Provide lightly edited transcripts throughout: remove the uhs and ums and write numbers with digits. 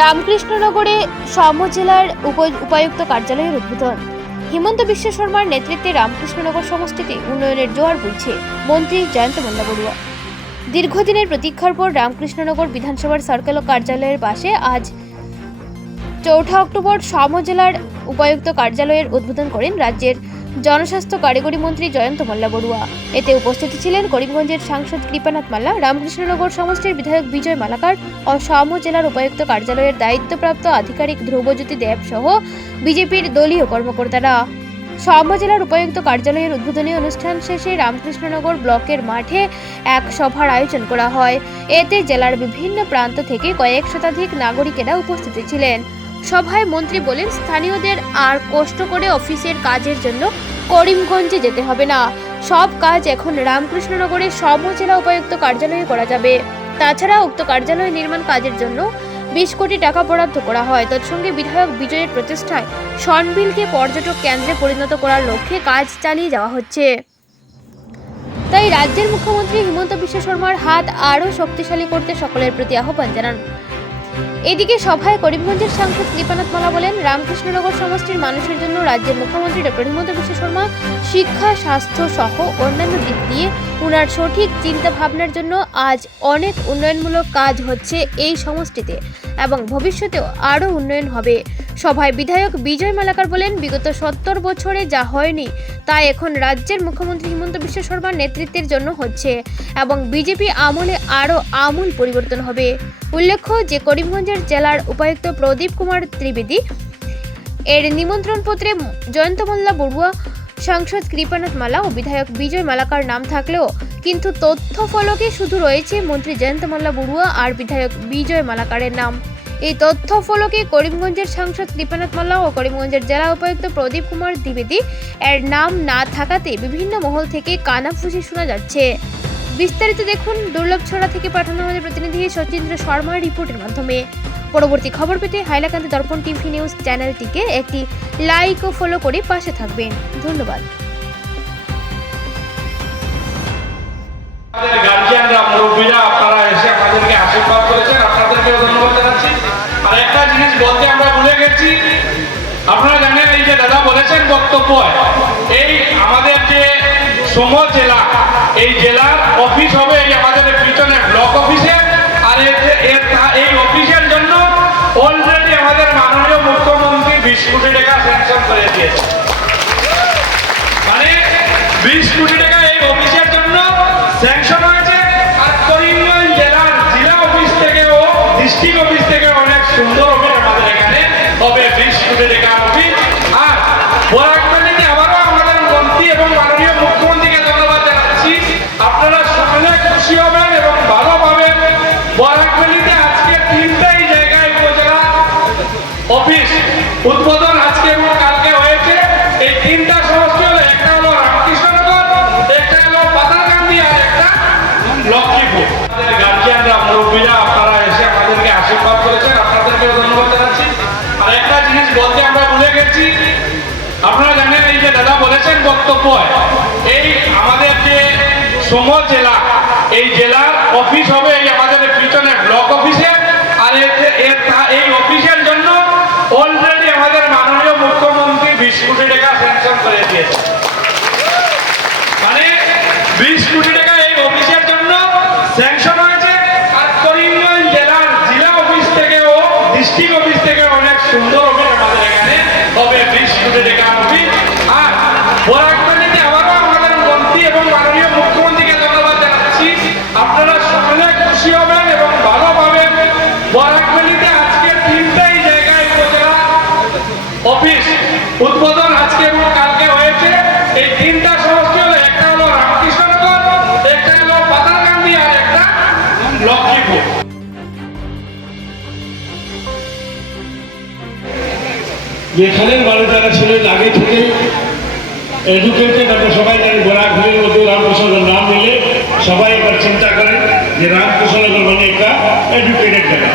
রামকৃষ্ণনগরে সমজেলার উপায়ুক্ত কার্যালয়ের উদ্বোধন। হিমন্ত বিশ্ব শর্মার নেতৃত্বে রামকৃষ্ণনগর সমষ্টিতে উন্নয়নের জোয়ার বইছে। মন্ত্রী জয়ন্ত মল্লা বড়ুয়া দীর্ঘদিনের প্রতীক্ষার পর রামকৃষ্ণনগর বিধানসভার সার্কেল কার্যালয়ের পাশে আজ 4 অক্টোবর সমজেলার উপায়ুক্ত কার্যালয়ের উদ্বোধন করেন রাজ্যের জনস্বাস্থ্য কারিগরি মন্ত্রী জয়ন্ত মল্লা বড়ুয়া। এতে উপস্থিত ছিলেন করিমগঞ্জের সাংসদ কৃপানাথ মাল্লা, রামকৃষ্ণনগর সমষ্টির বিধায়ক বিজয় মালাকার ও সমজেলার উপায়ুক্ত কার্যালয়ের দায়িত্বপ্রাপ্ত আধিকারিক ধ্রুবজ্যোতি দেব সহ বিজেপির দলীয় কর্মকর্তারা। সমজেলার উপায়ুক্ত কার্যালয়ের উদ্বোধনী অনুষ্ঠান শেষে রামকৃষ্ণনগর ব্লকের মাঠে এক সভার আয়োজন করা হয়। এতে জেলার বিভিন্ন প্রান্ত থেকে কয়েক শতাধিক নাগরিকেরা উপস্থিত ছিলেন। সভায় মন্ত্রী বলেন, স্থানীয়দের আর কষ্ট করে অফিসের কাজের জন্য করিমগঞ্জে যেতে হবে না। সব কাজ এখন রামকৃষ্ণনগরের সমজেলা উপায়ুক্ত কার্যালয়ে করা যাবে। তাছাড়া উক্ত কার্যালয় নির্মাণ কাজের জন্য 20 কোটি টাকা বরাদ্দ করা হয়। তৎসঙ্গে বিধায়ক বিজয়ের প্রচেষ্টায় সনবিলকে পর্যটক কেন্দ্রে পরিণত করার লক্ষ্যে কাজ চালিয়ে যাওয়া হচ্ছে। তাই রাজ্যের মুখ্যমন্ত্রী হিমন্ত বিশ্ব শর্মার হাত আরও শক্তিশালী করতে সকলের প্রতি আহ্বান জানান। এদিকে সভায় করিমগঞ্জের সাংসদ কৃপানাথ মাল্লা বলেন, রামকৃষ্ণনগর সমষ্টির মানুষের জন্য রাজ্যের মুখ্যমন্ত্রী ডক্টর হিমন্ত বিশ্ব শর্মা শিক্ষা, স্বাস্থ্য সহ অন্যান্য দিক দিয়ে উনার সঠিক চিন্তা ভাবনার জন্য আজ অনেক উন্নয়নমূলক কাজ হচ্ছে এই সমষ্টিতে এবং ভবিষ্যতেও আরও উন্নয়ন হবে। সভায় বিধায়ক বিজয় মালাকার বলেন, বিগত 70 বছরে যা হয়নি তা এখন রাজ্যের মুখ্যমন্ত্রী হিমন্ত বিশ্ব শর্মার নেতৃত্বের জন্য হচ্ছে এবং বিজেপি আমলে আরও আমূল পরিবর্তন হবে। উল্লেখ্য যে করিমগঞ্জের জেলার উপায়ুক্ত প্রদীপ কুমার ত্রিবেদী এর নিমন্ত্রণপত্রে জয়ন্ত মল্লা বড়ুয়া, সাংসদ কৃপানাথ মাল্লা ও বিধায়ক বিজয় মালাকার নাম থাকলেও কিন্তু তথ্য ফলকে শুধু রয়েছে মন্ত্রী জয়ন্ত মল্লা বড়ুয়া আর বিধায়ক বিজয় মালাকারের নাম। এই তথ্য ফলকে করিমগঞ্জের সাংসদ কৃপানাথ মাল্লা ও করিমগঞ্জের জেলা উপায়ুক্ত প্রদীপ কুমার দ্বিবেদী এর নাম না থাকাতে বিভিন্ন মহল থেকে কানাফুসি শোনা যাচ্ছে। বিস্তারিত দেখুন দুর্লভছড়া থেকে পাঠানো আমাদের প্রতিনিধি সচিন্দ্র শর্মার রিপোর্টের মাধ্যমে। পরবর্তী খবর পেতে হাইলাকান্দি দর্পণ টিভি নিউজ চ্যানেলটিকে একটি লাইক ও ফলো করে পাশে থাকবেন। ধন্যবাদ। আমাদের গার্জিয়ানরা, মুরব্বীরা, আপনারা এসে আমাদেরকে আশীর্বাদ করেছেন, আপনাদেরকেও ধন্যবাদ জানাচ্ছি। আর একটা জিনিস বলতে আমরা ভুলে গেছি, আপনারা জানেন এই যে দাদা বলেছেন বক্তব্য, এই আমাদের যে সমর জেলা, এই জেলার অফিস হবে এই আমাদের পিছনে ব্লক অফিসে। আর এই অফিসের জন্য অলরেডি আমাদের মাননীয় মুখ্যমন্ত্রী 20 কোটি টাকা স্যাংশন করে দিয়েছে। মানে 20 কোটি টাকা এই অফিসের জন্য স্যাংশন হয়েছে। আর করিমগঞ্জ জেলার জেলা অফিস থেকেও, ডিস্ট্রিক্ট অফিস থেকে অনেক সুন্দর অফিস আমাদের এখানে হবে 20 কোটি টাকা অফিস। আর বরাকবাড়িতে আবারও আমাদের মন্ত্রী এবং মাননীয় মুখ্যমন্ত্রীকে ধন্যবাদ জানাচ্ছি। আপনারা সকলে খুশি হবেন এবং ভালো পাবেন। বরাকবাড়িতে আজকে 3টাই জায়গায় উপজেলা অফিস উদ্বোধন আজকে এবং কালকে হয়েছে। এই 3টা সমষ্টি হলো, একটা হলো রামকৃষ্ণনগর, একটা হলো পাতারকান্দি আর একটা লক্ষ্মীপুর। আমাদের গার্জিয়ানরা, মুরব্বীরা, আপনারা এসে আমাদেরকে আশীর্বাদ করেছেন, আপনাদেরকেও ধন্যবাদ জানাচ্ছি। আর একটা জিনিস বলতে আমরা ভুলে গেছি, আপনারা জানেন এই যে দাদা বলেছেন বক্তব্য, এই আমাদের যে সমর জেলা, এই জেলার অফিস হবে এই আমাদের পিছনে ব্লক অফিসে। আর এই অফিসের জন্য অলরেডি আমাদের মাননীয় মুখ্যমন্ত্রী 20 কোটি টাকা স্যাংশন করে দিয়েছে। মানে 20 কোটি টাকা এই অফিসের জন্য স্যাংশন হয়েছে। আর করিমগঞ্জ জেলার জেলা অফিস থেকেও, ডিস্ট্রিক্ট অফিস থেকে অনেক সুন্দর অফিস আমাদের এখানে হবে 20 কোটি টাকা অফিস। আর বরাকবাড়িতে আবারও আমাদের মন্ত্রী এবং মাননীয় মুখ্যমন্ত্রীকে ধন্যবাদ জানাচ্ছি। আপনারা সকলে খুশি হবেন এবং ভালো পাবেন। বরাকবাড়িতে আজকে 3টাই জায়গায় উপজেলা অফিস উদ্বোধন আজকে এবং কালকে হয়েছে। এই 3টা সমষ্টি হলো, একটা হলো রামকৃষ্ণনগর, একটা হলো পাতারকান্দি আর একটা লক্ষ্মীপুর। যেখানের মানুষ যারা ছিলেন আগে থেকে এডুকেটেড, আমরা সবাই জানি বরাকবাড়ির মধ্যে রামকৃষ্ণনগর নাম নিলে সবাই এবার চিন্তা করেন যে রামকৃষ্ণনগর মানে একটা এডুকেটেড জায়গা।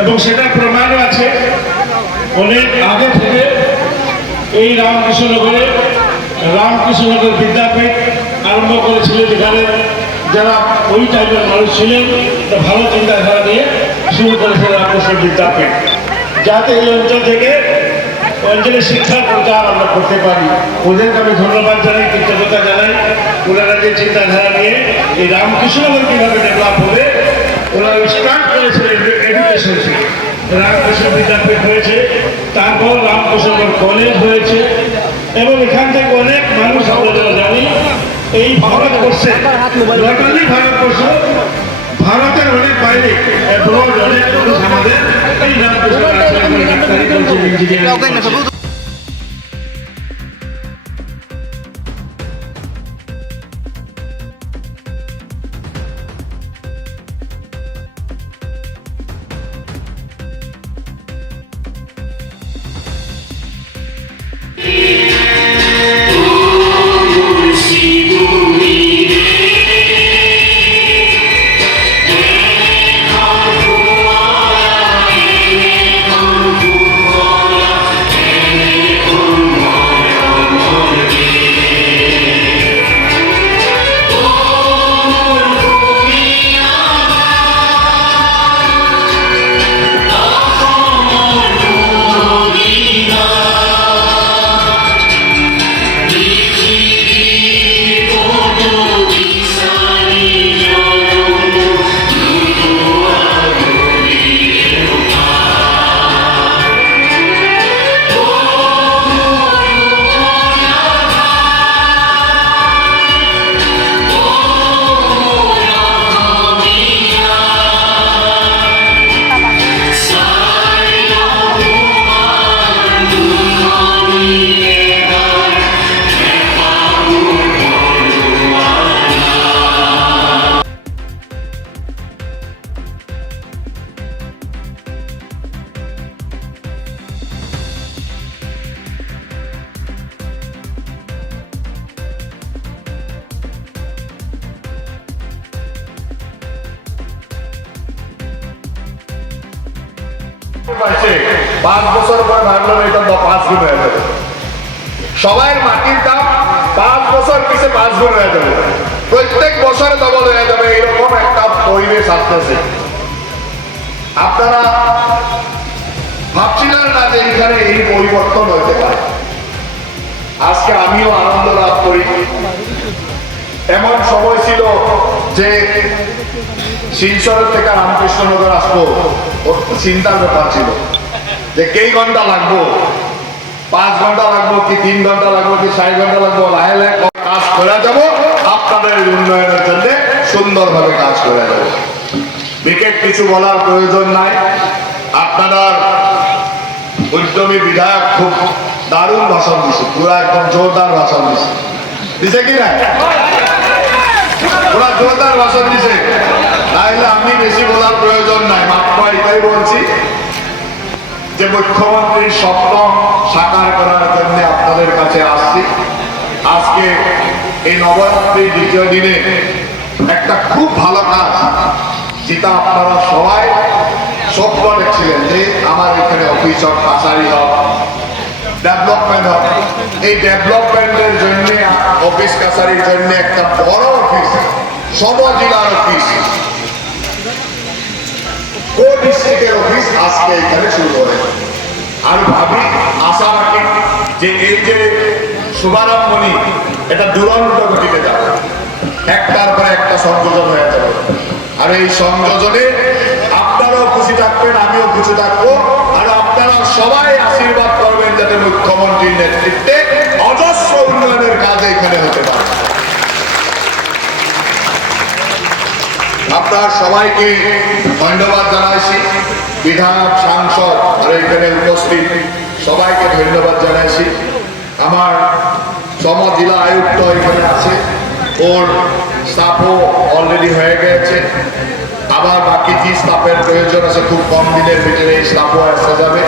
এবং সেটা প্রমাণও আছে, অনেক আগে থেকে এই রামকৃষ্ণনগরে রামকৃষ্ণনগর বিদ্যাপীঠ আরম্ভ করেছিলেন, যেখানে যারা ওই টাইপের মানুষ ছিলেন ভালো চিন্তাধারা নিয়ে শুরু করেছে রামকৃষ্ণ বিদ্যাপীঠ, যাতে এই অঞ্চল থেকে অঞ্চলের শিক্ষার প্রচার আমরা করতে পারি। ওদেরকে আমি ধন্যবাদ জানাই, কৃতজ্ঞতা জানাই। ওনারা যে চিন্তাধারা নিয়ে এই রামকৃষ্ণনগর কীভাবে ডেভেলপ হবে, ওনারা স্টার্ট করেছিলেন এডুকেশন থেকে। রামকৃষ্ণ বিদ্যাপীঠ হয়েছে, তারপর রামকৃষ্ণনগর কলেজ হয়েছে, এবং এখান থেকে অনেক মানুষ আমরা যারা জানি এই ভারতবর্ষে, নটালি ভারতবর্ষ, ভারতের অনেক বাইরে অ্যাব্রড অনেক মানুষ আমাদের এই রামকৃষ্ণ ডাক্তারি করছে, ইঞ্জিনিয়ারিং করছে। পাইছে 5 বছর পর ভাবলাম এটা 5 গুণ হয়ে যাবে। সবাই মাটির দাম 5 বছর পিছে 5 গুণ হয়ে যাবে, প্রত্যেক বছর ডবল হয়ে যাবে, এরকম একটা পরিবেশ আসতেছে। আপনারা ভাবছিলেন না যে এখানে এই পরিবর্তন হতে পারে। আজকে আমিও আনন্দ লাভ করি। এমন সময় ছিল যে শিলচর থেকে রামকৃষ্ণনগর আসবো, চিন্তার ব্যাপার ছিল যে কেই ঘন্টা লাগবো, 5 ঘন্টা লাগবো কি 3 ঘন্টা লাগবো কি 60 ঘন্টা লাগবো, লাহে লাহে কাজ করে যাবো, আপনাদের উন্নয়নের জন্য সুন্দরভাবে কাজ করে যাবো। বিশেষ কিছু বলার প্রয়োজন নাই। আপনারা উদ্যমী বিধায়ক খুব দারুণ ভাষণ দিছে, পুরো একদম জোরদার ভাষণ দিছে, দিছে কি না? পুরা জোরদার ভাষণ দিছে। তাইলে আমি বেশি বলার প্রয়োজন নাই, মাত্র এটাই বলছি যে মুখ্যমন্ত্রীর স্বপ্ন সাকার করার জন্য আপনাদের কাছে আসছি। আজকে এই নবরাত্রির দ্বিতীয় দিনে একটা খুব ভালো কাজ, যেটা আপনারা সবাই স্বপ্ন দেখছিলেন যে আমার এখানে অফিস হোক, কাছারি হোক, ডেভেলপমেন্ট হোক। এই ডেভেলপমেন্টের জন্য অফিস কাছারির জন্য একটা বড় অফিস, সব-জেলার অফিস, ডিস্ট্রিক্টের অফিস আজকে এখানে শুরু করে। আমি ভাবি, আশা রাখি যে এই যে শুভারম্ভনী এটা দুরন্ত গতিতে যাবে, একটার পরে একটা সংযোজন হয়ে যাবে। আর এই সংযোজনে আপনারাও খুশি থাকবেন, আমিও খুশি থাকবো, আর আপনারা সবাই আশীর্বাদ করবেন যাতে মুখ্যমন্ত্রীর নেতৃত্বে অজস্র উন্নয়নের কাজ এখানে হতে পারে। আপনার সবাইকে ধন্যবাদ জানাইছি, বিধায়ক, সাংসদ আর এখানে উপস্থিত সবাইকে ধন্যবাদ জানাইছি। আমার জেলা আয়ুক্ত এখানে আছে, ওর স্টাফও অলরেডি হয়ে গেছে, আবার বাকি যে স্টাফের প্রয়োজন আছে খুব কম দিনের ভিতরে এই স্টাফও আসতে যাবে।